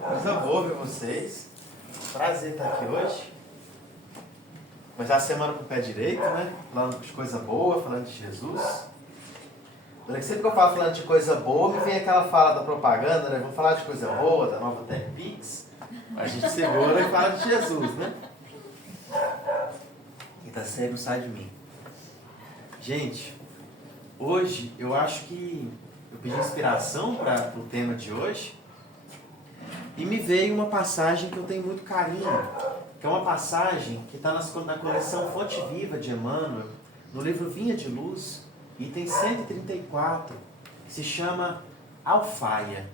Coisa boa ver vocês. Prazer estar aqui hoje. Começar a semana com o pé direito, né? Falando de coisa boa, falando de Jesus. Sempre que eu falo falando de coisa boa, me vem aquela fala da propaganda, né? Vamos falar de coisa boa, da nova TechPix. A gente segura e fala de Jesus, né? Quem tá cego sai de mim. Gente, hoje eu acho que eu pedi inspiração para o tema de hoje e me veio uma passagem que eu tenho muito carinho, que é uma passagem que está na coleção Fonte Viva de Emmanuel, no livro Vinha de Luz, item 134, que se chama Alfaia.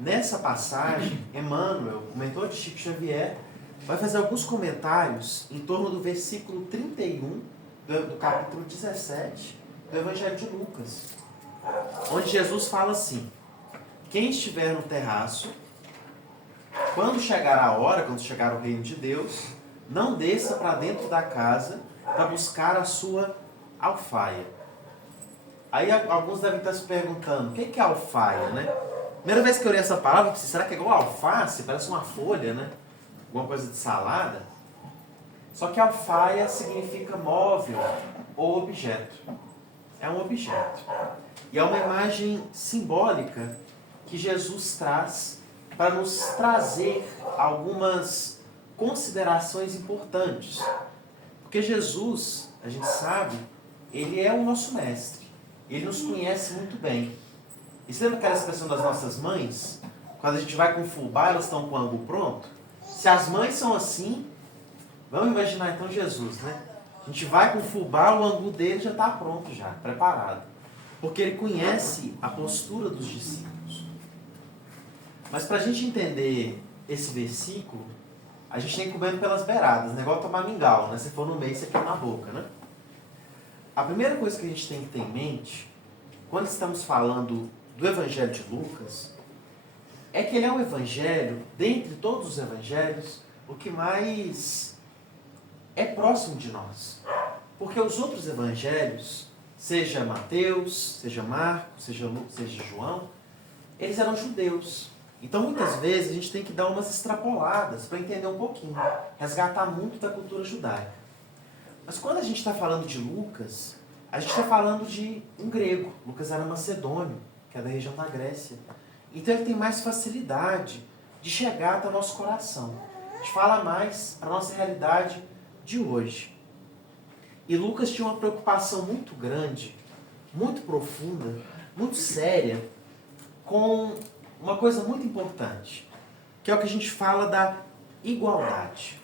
Nessa passagem, Emmanuel, o mentor de Chico Xavier, vai fazer alguns comentários em torno do versículo 31 do capítulo 17 do Evangelho de Lucas, onde Jesus fala assim: quem estiver no terraço, quando chegar a hora, quando chegar o reino de Deus, não desça para dentro da casa para buscar a sua alfaia. Aí alguns devem estar se perguntando, o que é alfaia, né? Primeira vez que eu li essa palavra, eu pensei, será que é igual alface? Parece uma folha, né? Alguma coisa de salada. Só que alfaia significa móvel ou objeto. É um objeto. E é uma imagem simbólica que Jesus traz para nos trazer algumas considerações importantes. Porque Jesus, a gente sabe, ele é o nosso mestre. Ele nos conhece muito bem. E você lembra aquela expressão das nossas mães? Quando a gente vai com fubá, elas estão com o ângulo pronto? Se as mães são assim, vamos imaginar então Jesus, né? A gente vai com o fubá, o ângulo dele já está pronto, já, preparado. Porque ele conhece a postura dos discípulos. Mas para a gente entender esse versículo, a gente tem que comer pelas beiradas, né? Igual tomar mingau, né? Se for no meio, você quer na boca, né? A primeira coisa que a gente tem que ter em mente, quando estamos falando do Evangelho de Lucas, é que ele é um evangelho, dentre todos os evangelhos, o que mais é próximo de nós. Porque os outros evangelhos, seja Mateus, seja Marcos, seja Lucas, seja João, eles eram judeus. Então, muitas vezes, a gente tem que dar umas extrapoladas para entender um pouquinho, resgatar muito da cultura judaica. Mas quando a gente está falando de Lucas, a gente está falando de um grego. Lucas era macedônio, que é da região da Grécia. Então ele tem mais facilidade de chegar até o nosso coração, de falar mais para a nossa realidade de hoje. E Lucas tinha uma preocupação muito grande, muito profunda, muito séria, com uma coisa muito importante, que é o que a gente fala da igualdade.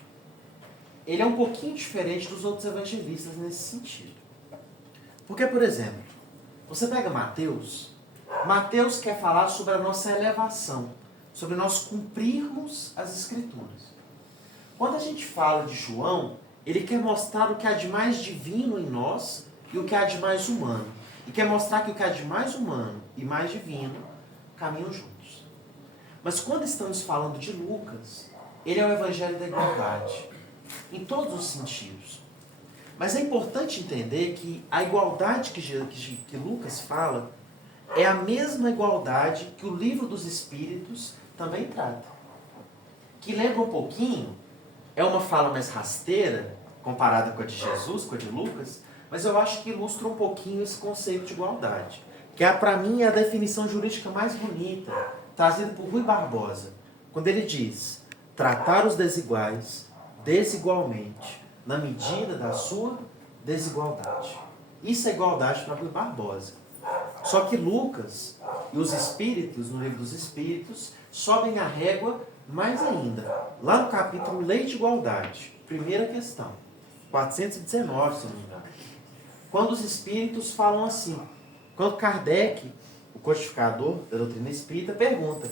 Ele é um pouquinho diferente dos outros evangelistas nesse sentido. Porque, por exemplo, você pega Mateus quer falar sobre a nossa elevação, sobre nós cumprirmos as Escrituras. Quando a gente fala de João, ele quer mostrar o que há de mais divino em nós e o que há de mais humano. E quer mostrar que o que há de mais humano e mais divino caminham juntos. Mas quando estamos falando de Lucas, ele é o evangelho da igualdade, em todos os sentidos. Mas é importante entender que a igualdade que Lucas fala é a mesma igualdade que o livro dos Espíritos também trata. Que lembra um pouquinho, é uma fala mais rasteira, comparada com a de Jesus, com a de Lucas, mas eu acho que ilustra um pouquinho esse conceito de igualdade. Que para mim é a definição jurídica mais bonita, trazida por Rui Barbosa, quando ele diz: tratar os desiguais desigualmente, na medida da sua desigualdade. Isso é igualdade para Rui Barbosa. Só que Lucas e os Espíritos, no livro dos Espíritos, sobem a régua mais ainda. Lá no capítulo Lei de Igualdade, primeira questão, 419, se não me engano. Quando os Espíritos falam assim, quando Kardec, o codificador da doutrina espírita, pergunta: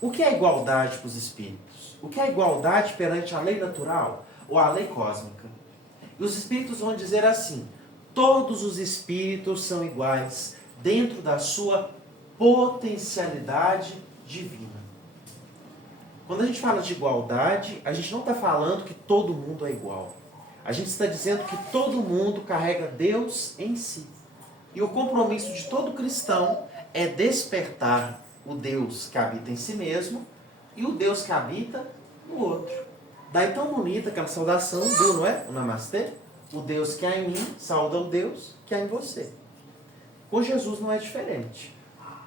o que é igualdade para os Espíritos? O que é igualdade perante a lei natural ou a lei cósmica? E os Espíritos vão dizer assim: todos os Espíritos são iguais dentro da sua potencialidade divina. Quando a gente fala de igualdade, a gente não está falando que todo mundo é igual. A gente está dizendo que todo mundo carrega Deus em si. E o compromisso de todo cristão é despertar o Deus que habita em si mesmo e o Deus que habita no outro. Daí tão bonita aquela saudação do, não é? O Namastê. O Deus que há em mim sauda o Deus que há em você. Com Jesus não é diferente.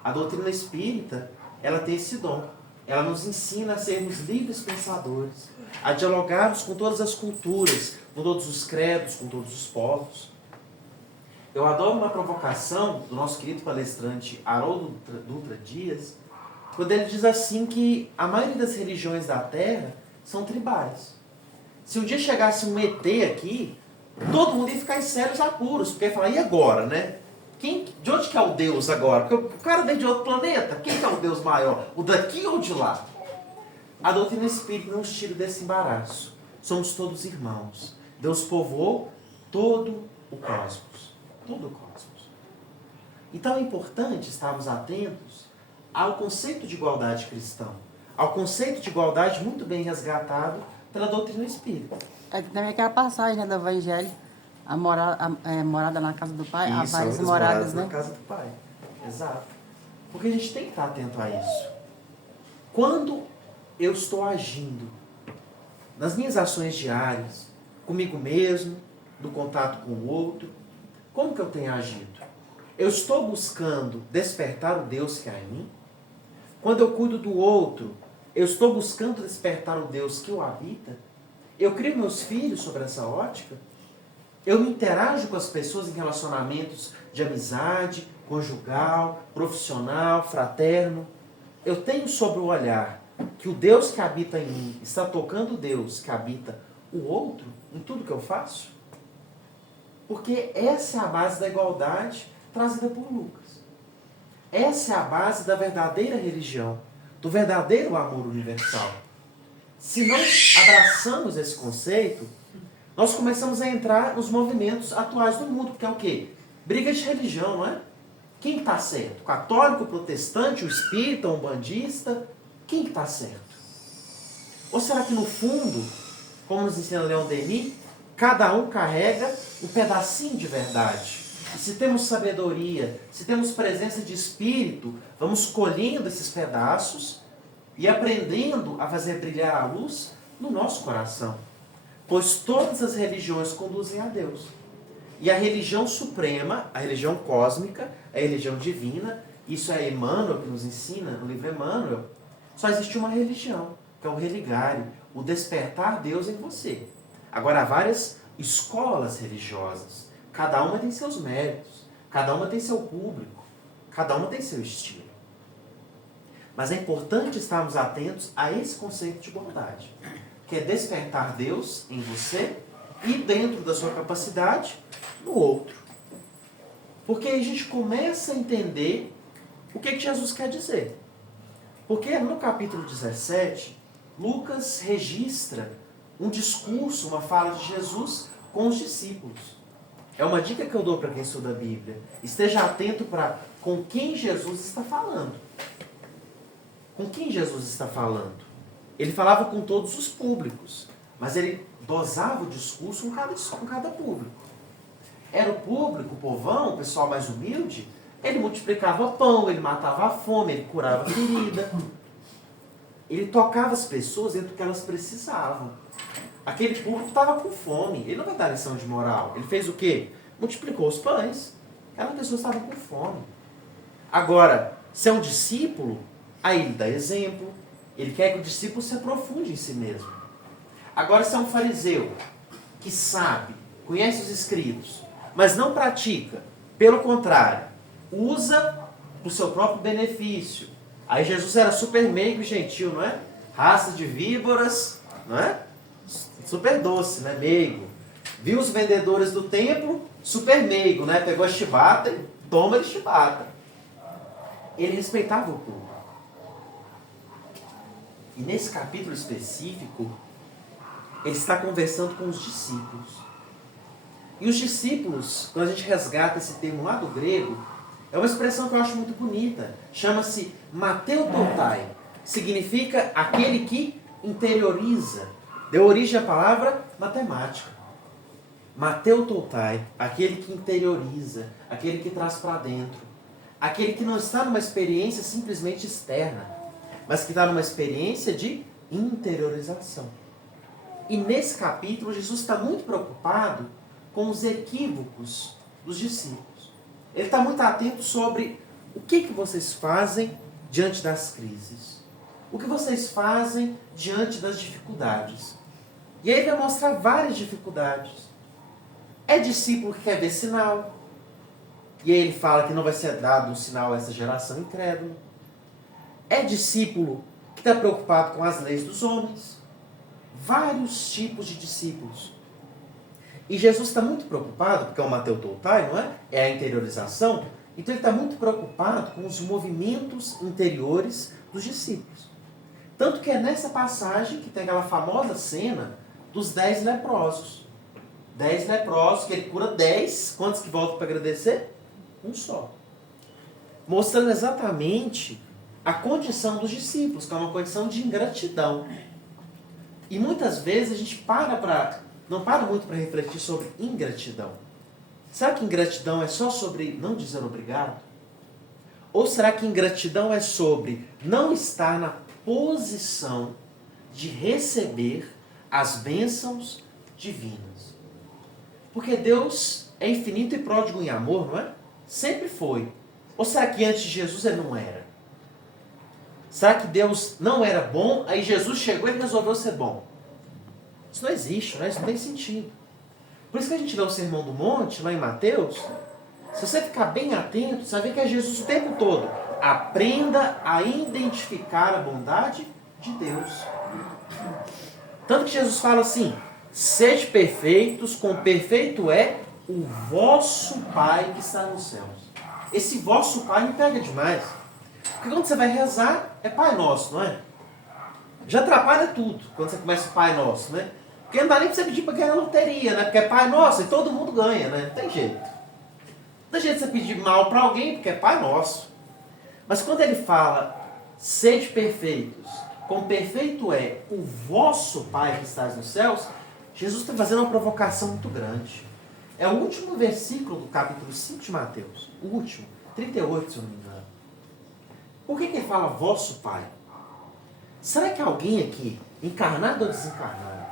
A doutrina espírita, ela tem esse dom. Ela nos ensina a sermos livres pensadores, a dialogarmos com todas as culturas, com todos os credos, com todos os povos. Eu adoro uma provocação do nosso querido palestrante Haroldo Dutra Dias, quando ele diz assim que a maioria das religiões da Terra são tribais. Se um dia chegasse um ET aqui, todo mundo ia ficar em sérios apuros, porque ia falar, e agora, né? De onde que é o Deus agora? Porque o cara vem de outro planeta, quem que é o Deus maior? O daqui ou de lá? A doutrina espírita não nos tira desse embaraço. Somos todos irmãos. Deus povoou todo o cosmos. Todo o cosmos. Então é importante estarmos atentos ao conceito de igualdade cristão. Ao conceito de igualdade muito bem resgatado pela doutrina espírita. É também aquela passagem, né, do Evangelho, a morada na casa do Pai, há várias moradas, né? Na casa do Pai. Exato. Porque a gente tem que estar atento a isso. Quando eu estou agindo nas minhas ações diárias, comigo mesmo, no contato com o outro, como que eu tenho agido? Eu estou buscando despertar o Deus que há em mim? Quando eu cuido do outro, eu estou buscando despertar o Deus que o habita? Eu crio meus filhos sobre essa ótica? Eu me interajo com as pessoas em relacionamentos de amizade, conjugal, profissional, fraterno? Eu tenho sobre o olhar que o Deus que habita em mim está tocando o Deus que habita o outro em tudo que eu faço? Porque essa é a base da igualdade trazida por Lucas. Essa é a base da verdadeira religião, do verdadeiro amor universal. Se não abraçamos esse conceito, nós começamos a entrar nos movimentos atuais do mundo, que é o quê? Briga de religião, não é? Quem está certo? O católico, o protestante, o espírita, o umbandista? Quem está certo? Ou será que no fundo, como nos ensina Leon Denis, cada um carrega um pedacinho de verdade? E se temos sabedoria, se temos presença de espírito, vamos colhendo esses pedaços e aprendendo a fazer brilhar a luz no nosso coração. Pois todas as religiões conduzem a Deus. E a religião suprema, a religião cósmica, a religião divina, isso é Emmanuel que nos ensina, no livro Emmanuel, só existe uma religião, que é o religare, o despertar Deus em você. Agora, há várias escolas religiosas. Cada uma tem seus méritos, cada uma tem seu público, cada uma tem seu estilo. Mas é importante estarmos atentos a esse conceito de bondade, que é despertar Deus em você e dentro da sua capacidade no outro. Porque aí a gente começa a entender o que Jesus quer dizer. Porque no capítulo 17, Lucas registra um discurso, uma fala de Jesus com os discípulos. É uma dica que eu dou para quem estuda a Bíblia. Esteja atento para com quem Jesus está falando. Com quem Jesus está falando? Ele falava com todos os públicos, mas ele dosava o discurso com cada público. Era o público, o povão, o pessoal mais humilde, ele multiplicava pão, ele matava a fome, ele curava a ferida. Ele tocava as pessoas dentro do que elas precisavam. Aquele público estava com fome, ele não vai dar lição de moral. Ele fez o quê? Multiplicou os pães. Aquelas pessoas estavam com fome. Agora, se é um discípulo, aí ele dá exemplo, ele quer que o discípulo se aprofunde em si mesmo. Agora, se é um fariseu que sabe, conhece os escritos, mas não pratica, pelo contrário, usa para o seu próprio benefício. Aí Jesus era super meigo e gentil, não é? Raça de víboras, não é? Super doce, né? Meigo. Viu os vendedores do templo, super meigo, né? Pegou a chibata e toma-lhe chibata. Ele respeitava o povo. E nesse capítulo específico, ele está conversando com os discípulos. E os discípulos, quando a gente resgata esse termo lá do grego, é uma expressão que eu acho muito bonita. Chama-se mateutotai. Significa aquele que interioriza. Deu origem à palavra matemática. Mateutotai, aquele que interioriza, aquele que traz para dentro. Aquele que não está numa experiência simplesmente externa, mas que está numa experiência de interiorização. E nesse capítulo, Jesus está muito preocupado com os equívocos dos discípulos. Ele está muito atento sobre o que vocês fazem diante das crises. O que vocês fazem diante das dificuldades. E aí ele vai mostrar várias dificuldades. É discípulo que quer ver sinal. E aí ele fala que não vai ser dado um sinal a essa geração incrédula. É discípulo que está preocupado com as leis dos homens. Vários tipos de discípulos. E Jesus está muito preocupado, porque é o Mateu Toltai, não é? É a interiorização. Então ele está muito preocupado com os movimentos interiores dos discípulos. Tanto que é nessa passagem que tem aquela famosa cena dos 10 leprosos. 10 leprosos, que ele cura 10. Quantos que voltam para agradecer? Um só. Mostrando exatamente a condição dos discípulos, que é uma condição de ingratidão. E muitas vezes a gente não para muito para refletir sobre ingratidão. Será que ingratidão é só sobre não dizer obrigado? Ou será que ingratidão é sobre não estar na posição de receber as bênçãos divinas? Porque Deus é infinito e pródigo em amor, não é? Sempre foi. Ou será que antes de Jesus ele não era? Será que Deus não era bom, aí Jesus chegou e resolveu ser bom? Isso não existe, né? Isso não tem sentido. Por isso que a gente lê o Sermão do Monte, lá em Mateus. Se você ficar bem atento, você vai ver que é Jesus o tempo todo. Aprenda a identificar a bondade de Deus. Tanto que Jesus fala assim: sede perfeitos, como perfeito é o vosso Pai que está nos céus. Esse vosso Pai me pega demais. Porque quando você vai rezar, é Pai Nosso, não é? Já atrapalha tudo quando você começa o Pai Nosso, né? Porque não dá nem pra você pedir para ganhar na loteria, né? Porque é Pai Nosso e todo mundo ganha, né? Não tem jeito. Não tem jeito de você pedir mal para alguém, porque é Pai Nosso. Mas quando ele fala, sede perfeitos, como perfeito é o vosso Pai que está nos céus, Jesus está fazendo uma provocação muito grande. É o último versículo do capítulo 5 de Mateus. O último, 38, se eu não me engano. Por que ele fala vosso Pai? Será que alguém aqui, encarnado ou desencarnado,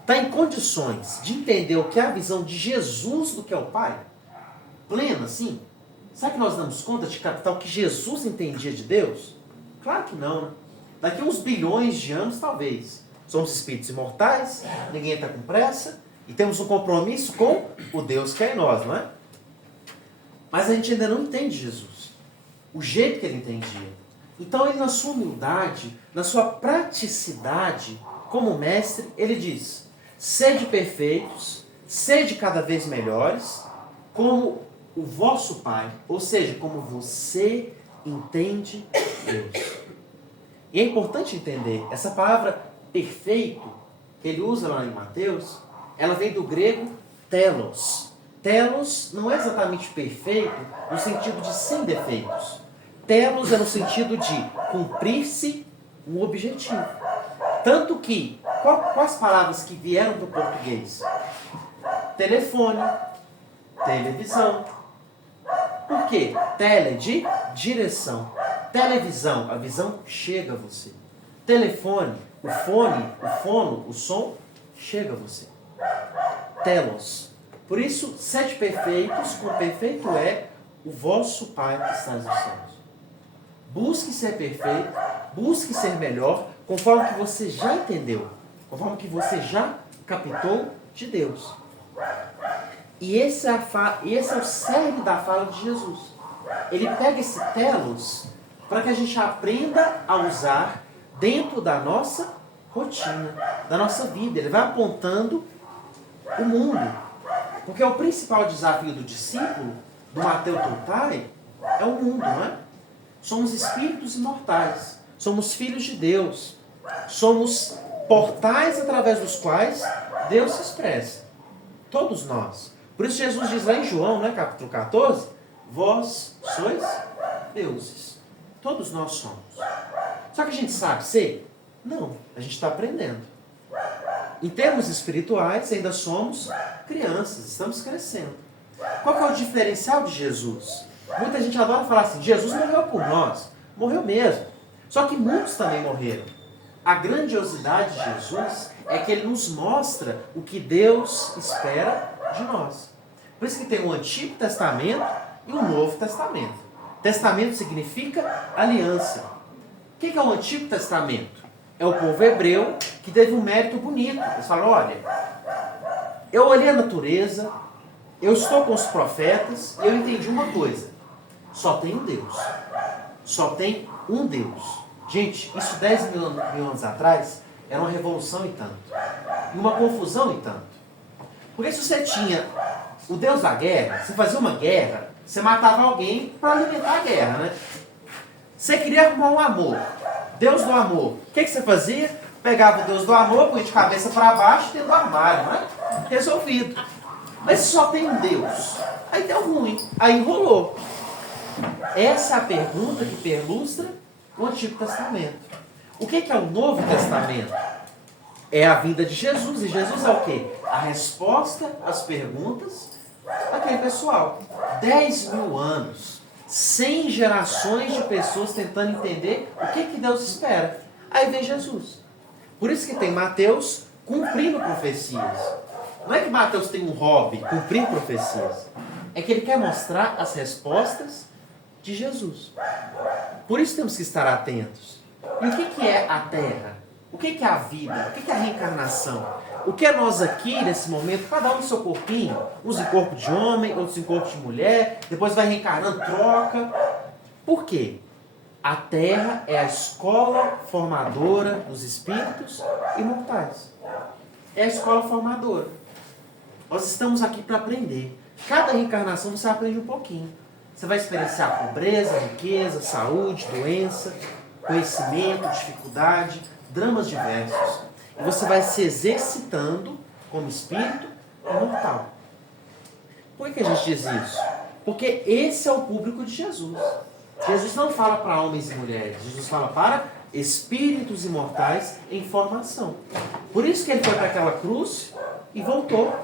está em condições de entender o que é a visão de Jesus do que é o Pai? Plena, assim? Será que nós damos conta de captar o que Jesus entendia de Deus? Claro que não, né? Daqui a uns bilhões de anos, talvez. Somos espíritos imortais, ninguém está com pressa, e temos um compromisso com o Deus que é em nós, não é? Mas a gente ainda não entende Jesus. O jeito que ele entendia. Então ele, na sua humildade, na sua praticidade, como mestre, ele diz: sede perfeitos, sede cada vez melhores, como o vosso Pai, ou seja, como você entende Deus. E é importante entender, essa palavra perfeito, que ele usa lá em Mateus, ela vem do grego telos. Telos não é exatamente perfeito no sentido de sem defeitos. Telos é no sentido de cumprir-se um objetivo. Tanto que, quais palavras que vieram para o português? Telefone, televisão. Por quê? Tele de direção. Televisão, a visão chega a você. Telefone, o fone, o fono, o som, chega a você. Telos. Por isso, sede perfeitos, como perfeito é o vosso Pai que está nos céus. Busque ser perfeito, busque ser melhor, conforme que você já entendeu, conforme que você já captou de Deus. E esse é o cerne da fala de Jesus. Ele pega esse telos para que a gente aprenda a usar dentro da nossa rotina, da nossa vida. Ele vai apontando o mundo. Porque o principal desafio do discípulo, do Mateu Toltai, é o mundo, não é? Somos espíritos imortais. Somos filhos de Deus. Somos portais através dos quais Deus se expressa. Todos nós. Por isso Jesus diz lá em João, né, capítulo 14, vós sois deuses. Todos nós somos. Só que a gente sabe ser? Não. A gente está aprendendo. Em termos espirituais, ainda somos crianças. Estamos crescendo. Qual que é o diferencial de Jesus? Muita gente adora falar assim, Jesus morreu por nós. Morreu mesmo. Só que muitos também morreram. A grandiosidade de Jesus é que ele nos mostra o que Deus espera de nós. Por isso que tem um Antigo Testamento e um Novo Testamento. Testamento significa aliança. O que é o Antigo Testamento? É o povo hebreu que teve um mérito bonito. Eles falam, olha, eu olhei a natureza, eu estou com os profetas e eu entendi uma coisa. Só tem um Deus. Só tem um Deus. Gente, isso 10 mil anos atrás era uma revolução e tanto. E uma confusão e tanto. Porque se você tinha o Deus da guerra, você fazia uma guerra, você matava alguém para alimentar a guerra, né? Você queria arrumar um amor. Deus do amor. O que você fazia? Pegava o Deus do amor, põe de cabeça para baixo dentro do armário, né? Resolvido. Mas só tem um Deus. Aí deu ruim. Aí enrolou. Essa é a pergunta que perlustra o Antigo Testamento. O que é o Novo Testamento? É a vinda de Jesus. E Jesus é o quê? A resposta às perguntas daquele pessoal. 10 mil anos. 100 gerações de pessoas tentando entender o que Deus espera. Aí vem Jesus. Por isso que tem Mateus cumprindo profecias. Não é que Mateus tem um hobby, cumprir profecias. É que ele quer mostrar as respostas de Jesus. Por isso temos que estar atentos. E o que é a Terra? O que é a vida? O que é a reencarnação? O que é nós aqui, nesse momento, cada um no seu corpinho, uns em corpo de homem, outros em corpo de mulher, depois vai reencarnando, troca. Por quê? A Terra é a escola formadora dos espíritos imortais. É a escola formadora. Nós estamos aqui para aprender. Cada reencarnação você aprende um pouquinho. Você vai experienciar pobreza, riqueza, saúde, doença, conhecimento, dificuldade, dramas diversos. E você vai se exercitando como espírito imortal. Por que a gente diz isso? Porque esse é o público de Jesus. Jesus não fala para homens e mulheres. Jesus fala para espíritos imortais em formação. Por isso que ele foi para aquela cruz e voltou.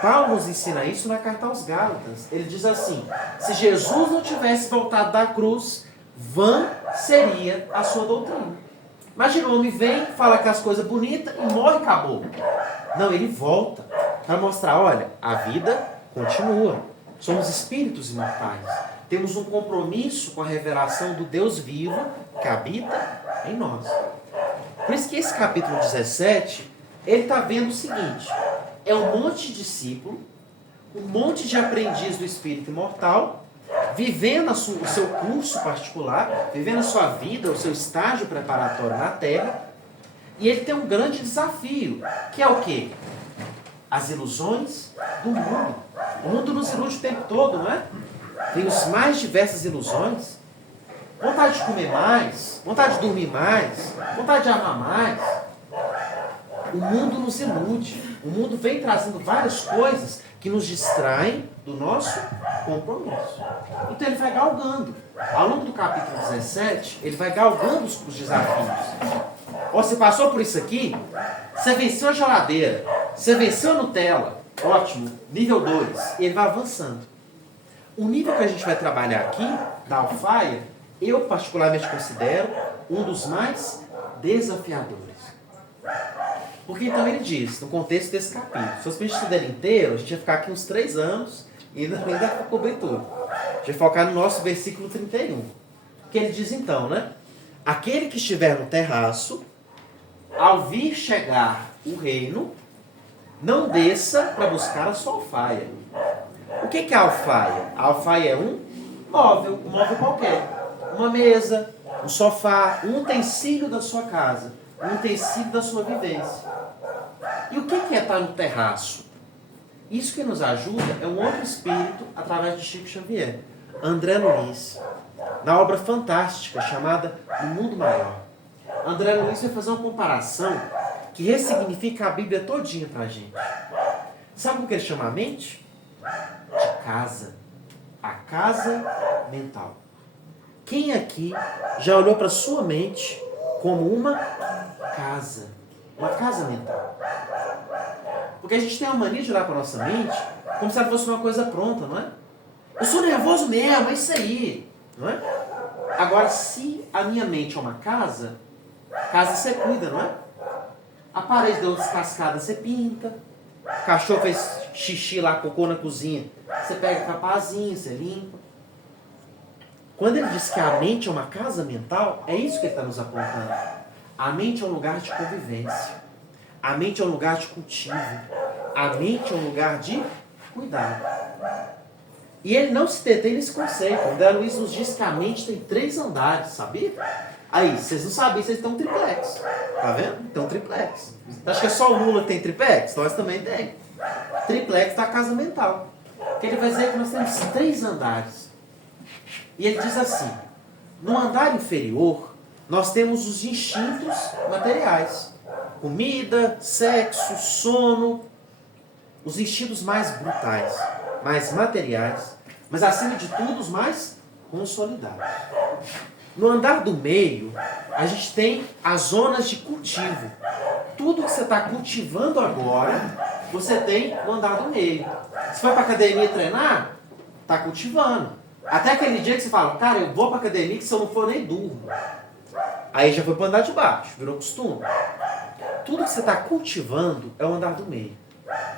Paulo nos ensina isso na carta aos Gálatas. Ele diz assim, se Jesus não tivesse voltado da cruz, vã seria a sua doutrina. Imagina, o homem vem, fala aquelas coisas bonitas e morre e acabou. Não, ele volta para mostrar, olha, a vida continua. Somos espíritos imortais. Temos um compromisso com a revelação do Deus vivo que habita em nós. Por isso que esse capítulo 17, ele está vendo o seguinte, é um monte de discípulo, um monte de aprendiz do espírito imortal, vivendo o seu curso particular, vivendo a sua vida, o seu estágio preparatório na Terra, e ele tem um grande desafio, que é o quê? As ilusões do mundo. O mundo nos ilude o tempo todo, não é? Tem as mais diversas ilusões. Vontade de comer mais, vontade de dormir mais, vontade de amar mais. O mundo nos ilude. O mundo vem trazendo várias coisas que nos distraem do nosso compromisso. Então ele vai galgando. Ao longo do capítulo 17, ele vai galgando os desafios. Você passou por isso aqui, você venceu a geladeira, você venceu a Nutella, ótimo, nível 2. E ele vai avançando. O nível que a gente vai trabalhar aqui, da Alfaia, eu particularmente considero um dos mais desafiadores. Porque então ele diz, no contexto desse capítulo, se fosse para a gente estudar ele inteiro, a gente ia ficar aqui uns 3 anos e ainda para cobrir tudo. A gente vai focar no nosso versículo 31. Que ele diz então, né? Aquele que estiver no terraço, ao vir chegar o reino, não desça para buscar a sua alfaia. O que é a alfaia? A alfaia é um móvel qualquer. Uma mesa, um sofá, um utensílio da sua casa, um utensílio da sua vivência. E o que é estar no terraço? Isso que nos ajuda é um outro espírito através de Chico Xavier, André Luiz, na obra fantástica chamada O Mundo Maior. André Luiz vai fazer uma comparação que ressignifica a Bíblia todinha pra gente. Sabe como que ele chama a mente? De casa. A casa mental. Quem aqui já olhou para sua mente como uma casa? Uma casa mental. Porque a gente tem a mania de olhar para a nossa mente como se ela fosse uma coisa pronta, não é? Eu sou nervoso mesmo, é isso aí. Não é? Agora, se a minha mente é uma casa, casa você cuida, não é? A parede deu uma descascada, você pinta. O cachorro fez xixi lá, cocô na cozinha, você pega com a pazinha, você limpa. Quando ele diz que a mente é uma casa mental, é isso que ele está nos apontando. A mente é um lugar de convivência. A mente é um lugar de cultivo. A mente é um lugar de cuidado. E ele não se detém nesse conceito. O André Luiz nos diz que a mente tem 3 andares, sabia? Aí, vocês não sabiam, vocês estão triplex. Tá vendo? Então triplex. Você acha que é só o Lula que tem triplex? Nós também tem. Triplex da casa mental. Que ele vai dizer que nós temos 3 andares. E ele diz assim, no andar inferior, nós temos os instintos materiais. Comida, sexo, sono, os instintos mais brutais, mais materiais, mas acima de tudo os mais consolidados. No andar do meio, a gente tem as zonas de cultivo. Tudo que você está cultivando agora, você tem no andar do meio. Se for para academia treinar, está cultivando. Até aquele dia que você fala, cara, eu vou para academia que se eu não for nem durmo. Aí já foi para o andar de baixo, virou costume. Tudo que você está cultivando é o andar do meio.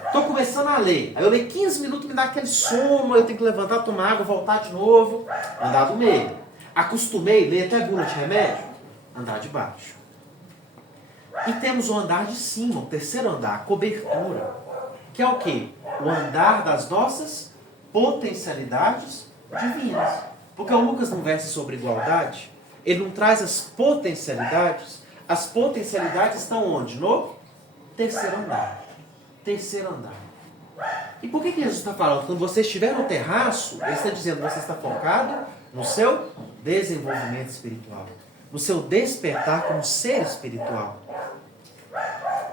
Estou começando a ler. Aí eu leio 15 minutos, me dá aquele sono, eu tenho que levantar, tomar água, voltar de novo. Andar do meio. Acostumei a ler até bula de remédio. Andar de baixo. E temos o andar de cima, o terceiro andar, a cobertura. Que é o quê? O andar das nossas potencialidades divinas. Porque o Lucas não versa sobre igualdade. Ele não traz as potencialidades. As potencialidades estão onde? No terceiro andar. Terceiro andar. E por que Jesus está falando? Quando você estiver no terraço, ele está dizendo que você está focado no seu desenvolvimento espiritual. No seu despertar como ser espiritual.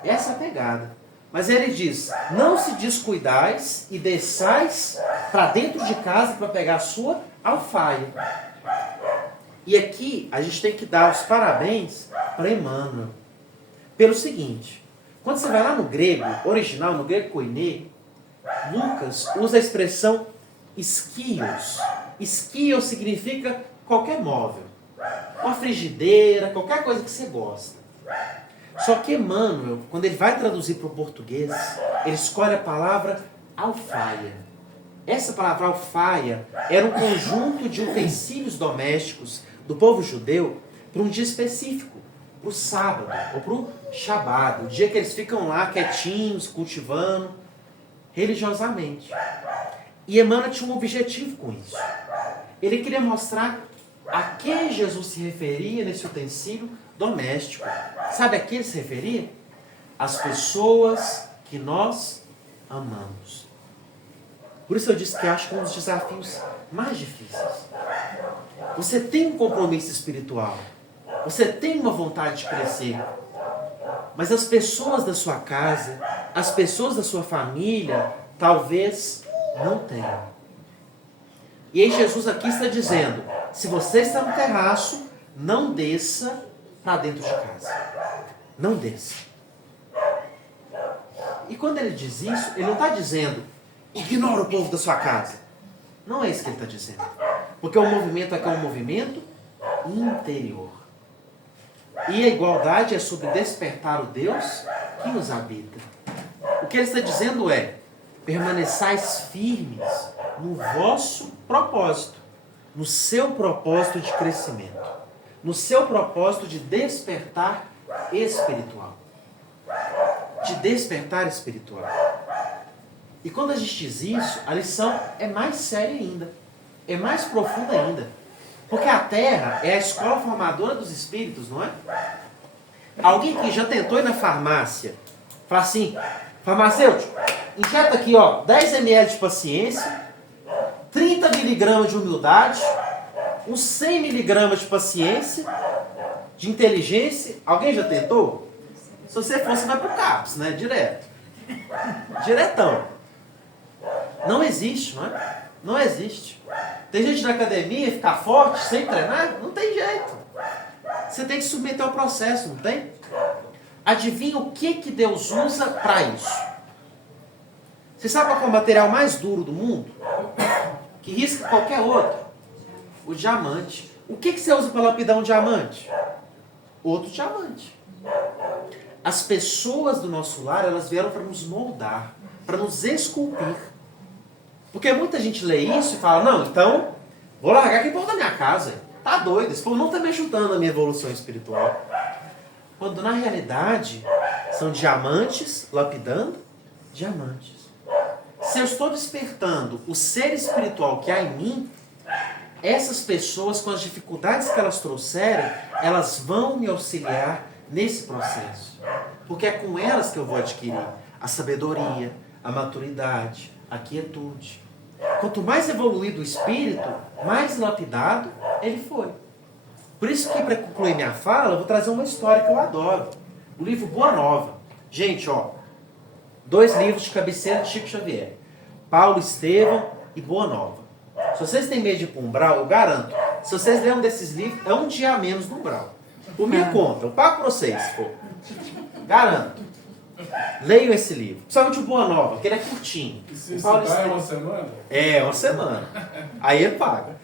Essa é a pegada. Mas ele diz, não se descuidais e desçais para dentro de casa para pegar a sua alfaia. E aqui a gente tem que dar os parabéns para Emmanuel. Pelo seguinte, quando você vai lá no grego original, no grego koiné, Lucas usa a expressão esquios. Esquios significa qualquer móvel. Uma frigideira, qualquer coisa que você gosta. Só que Emmanuel, quando ele vai traduzir para o português, ele escolhe a palavra alfaia. Essa palavra alfaia era um conjunto de utensílios domésticos do povo judeu para um dia específico, para o sábado ou para o Shabat, o dia que eles ficam lá quietinhos, cultivando, religiosamente. E Emmanuel tinha um objetivo com isso. Ele queria mostrar a quem Jesus se referia nesse utensílio doméstico. Sabe a quem ele se referia? As pessoas que nós amamos. Por isso eu disse que acho que é um dos desafios mais difíceis. Você tem um compromisso espiritual. Você tem uma vontade de crescer. Mas as pessoas da sua casa, as pessoas da sua família, talvez não tenham. E aí Jesus aqui está dizendo, se você está no terraço, não desça para dentro de casa. Não desça. E quando ele diz isso, ele não está dizendo, ignora o povo da sua casa. Não é isso que ele está dizendo. Porque o movimento aqui é um movimento interior. E a igualdade é sobre despertar o Deus que nos habita. O que ele está dizendo é, permaneçais firmes no vosso propósito, no seu propósito de crescimento, no seu propósito de despertar espiritual. De despertar espiritual. E quando a gente diz isso, a lição é mais séria ainda, é mais profunda ainda. Porque a Terra é a escola formadora dos espíritos, não é? Alguém que já tentou ir na farmácia, fala assim, farmacêutico, injeta aqui, ó, 10 ml de paciência, 30 miligramas de humildade, uns 100 miligramas de paciência, de inteligência. Alguém já tentou? Se você for, você vai pro CAPS, né? Direto. Diretão. Não existe, não é? Não existe. Tem gente na academia ficar forte sem treinar? Não tem jeito. Você tem que submeter ao processo, não tem? Adivinha o que Deus usa para isso? Você sabe qual é o material mais duro do mundo? Que risca qualquer outro? O diamante. O que você usa para lapidar um diamante? Outro diamante. As pessoas do nosso lar, elas vieram para nos moldar, para nos esculpir. Porque muita gente lê isso e fala, não, então, vou largar aquele povo da minha casa. Tá doido, esse povo não está me ajudando na minha evolução espiritual. Quando na realidade, são diamantes lapidando diamantes. Se eu estou despertando o ser espiritual que há em mim, essas pessoas, com as dificuldades que elas trouxerem, elas vão me auxiliar nesse processo. Porque é com elas que eu vou adquirir a sabedoria, a maturidade, a quietude. Quanto mais evoluído o espírito, mais lapidado ele foi. Por isso que, para concluir minha fala, eu vou trazer uma história que eu adoro. O livro Boa Nova. Gente, ó, 2 livros de cabeceira de Chico Xavier. Paulo Estevão e Boa Nova. Se vocês têm medo de ir para o umbral, eu garanto, se vocês lerem um desses livros, é um dia a menos no umbral. Por minha conta, eu pago para vocês, se for. Garanto. Leiam esse livro. Principalmente o Boa Nova, porque ele é curtinho. E se Paulo estudar Estevão... uma semana? É, uma semana. Aí ele paga.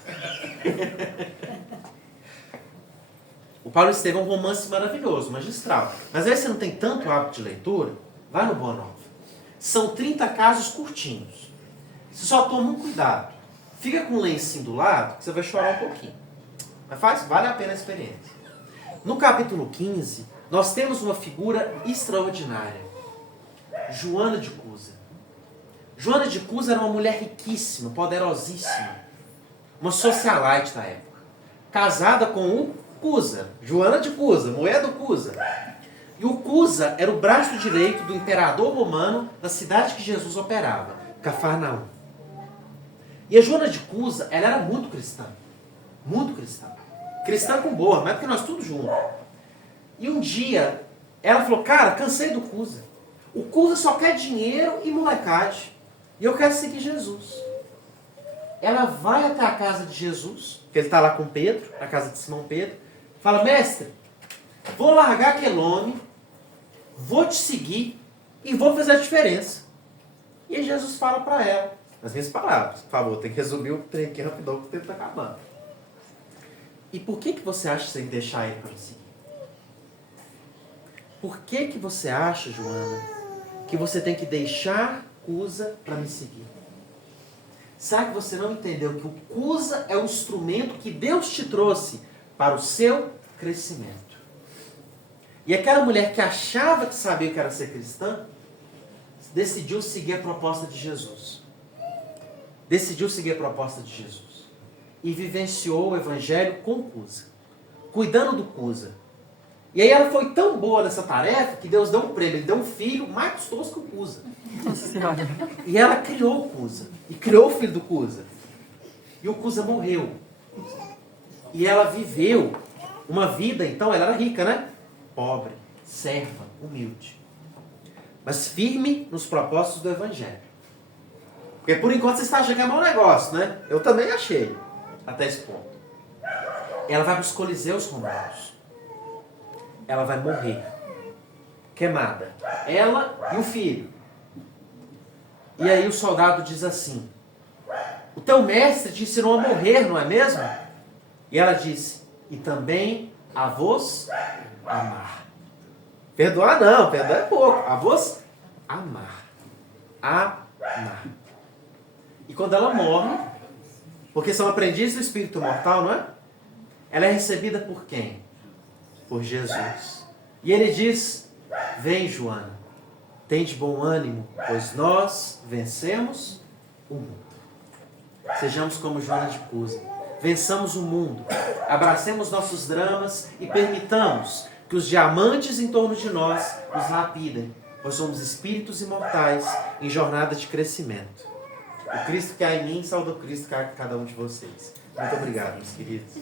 O Paulo Estevão é um romance maravilhoso, magistral. Mas aí você não tem tanto hábito de leitura, vai no Boa Nova. São 30 casos curtinhos. Você só toma um cuidado. Fica com um lencinho do lado, que você vai chorar um pouquinho. Mas vale a pena a experiência. No capítulo 15, nós temos uma figura extraordinária. Joana de Cusa. Joana de Cusa era uma mulher riquíssima, poderosíssima. Uma socialite da época. Casada com um Cusa. Joana de Cusa, mulher do Cusa. E o Cusa era o braço direito do imperador romano da cidade que Jesus operava, Cafarnaum. E a Joana de Cusa, ela era muito cristã. Muito cristã. Cristã com boa, mas é porque nós tudo juntos. E um dia, ela falou, cara, cansei do Cusa. O Cusa só quer dinheiro e molecagem. E eu quero seguir Jesus. Ela vai até a casa de Jesus, que ele está lá com Pedro, na casa de Simão Pedro. Fala, mestre, vou largar aquele homem, vou te seguir e vou fazer a diferença. E aí Jesus fala para ela, nas minhas palavras, por favor, tem que resumir o trem aqui rapidão, que o tempo está acabando. E por que você acha que você tem que deixar ele para me seguir? Por que você acha, Joana, que você tem que deixar Cusa para me seguir? Será que você não entendeu que o Cusa é o instrumento que Deus te trouxe para o seu crescimento? E aquela mulher que achava que sabia o que era ser cristã, decidiu seguir a proposta de Jesus. Decidiu seguir a proposta de Jesus. E vivenciou o evangelho com Cusa. Cuidando do Cusa. E aí ela foi tão boa nessa tarefa que Deus deu um prêmio. Ele deu um filho mais gostoso que o Cusa. E ela criou o Cusa. E criou o filho do Cusa. E o Cusa morreu. E ela viveu uma vida, então, ela era rica, né? Pobre, serva, humilde. Mas firme nos propósitos do evangelho. Porque por enquanto você está achando que é mau negócio, né? Eu também achei. Até esse ponto. Ela vai para os Coliseus romanos. Ela vai morrer. Queimada. Ela e o filho. E aí o soldado diz assim, o teu mestre te ensinou a morrer, não é mesmo? E ela disse, e também a vos amar. Perdoar não, perdoar é pouco. A vos amar. Amar. E quando ela morre, porque são aprendizes do espírito mortal, não é? Ela é recebida por quem? Por Jesus. E ele diz, vem Joana, tem de bom ânimo, pois nós vencemos o mundo. Sejamos como Joana de Cusa. Vençamos o mundo, abracemos nossos dramas e permitamos que os diamantes em torno de nós nos lapidem, pois somos espíritos imortais em jornada de crescimento. O Cristo que há em mim, salva o Cristo que há em cada um de vocês. Muito obrigado, meus queridos.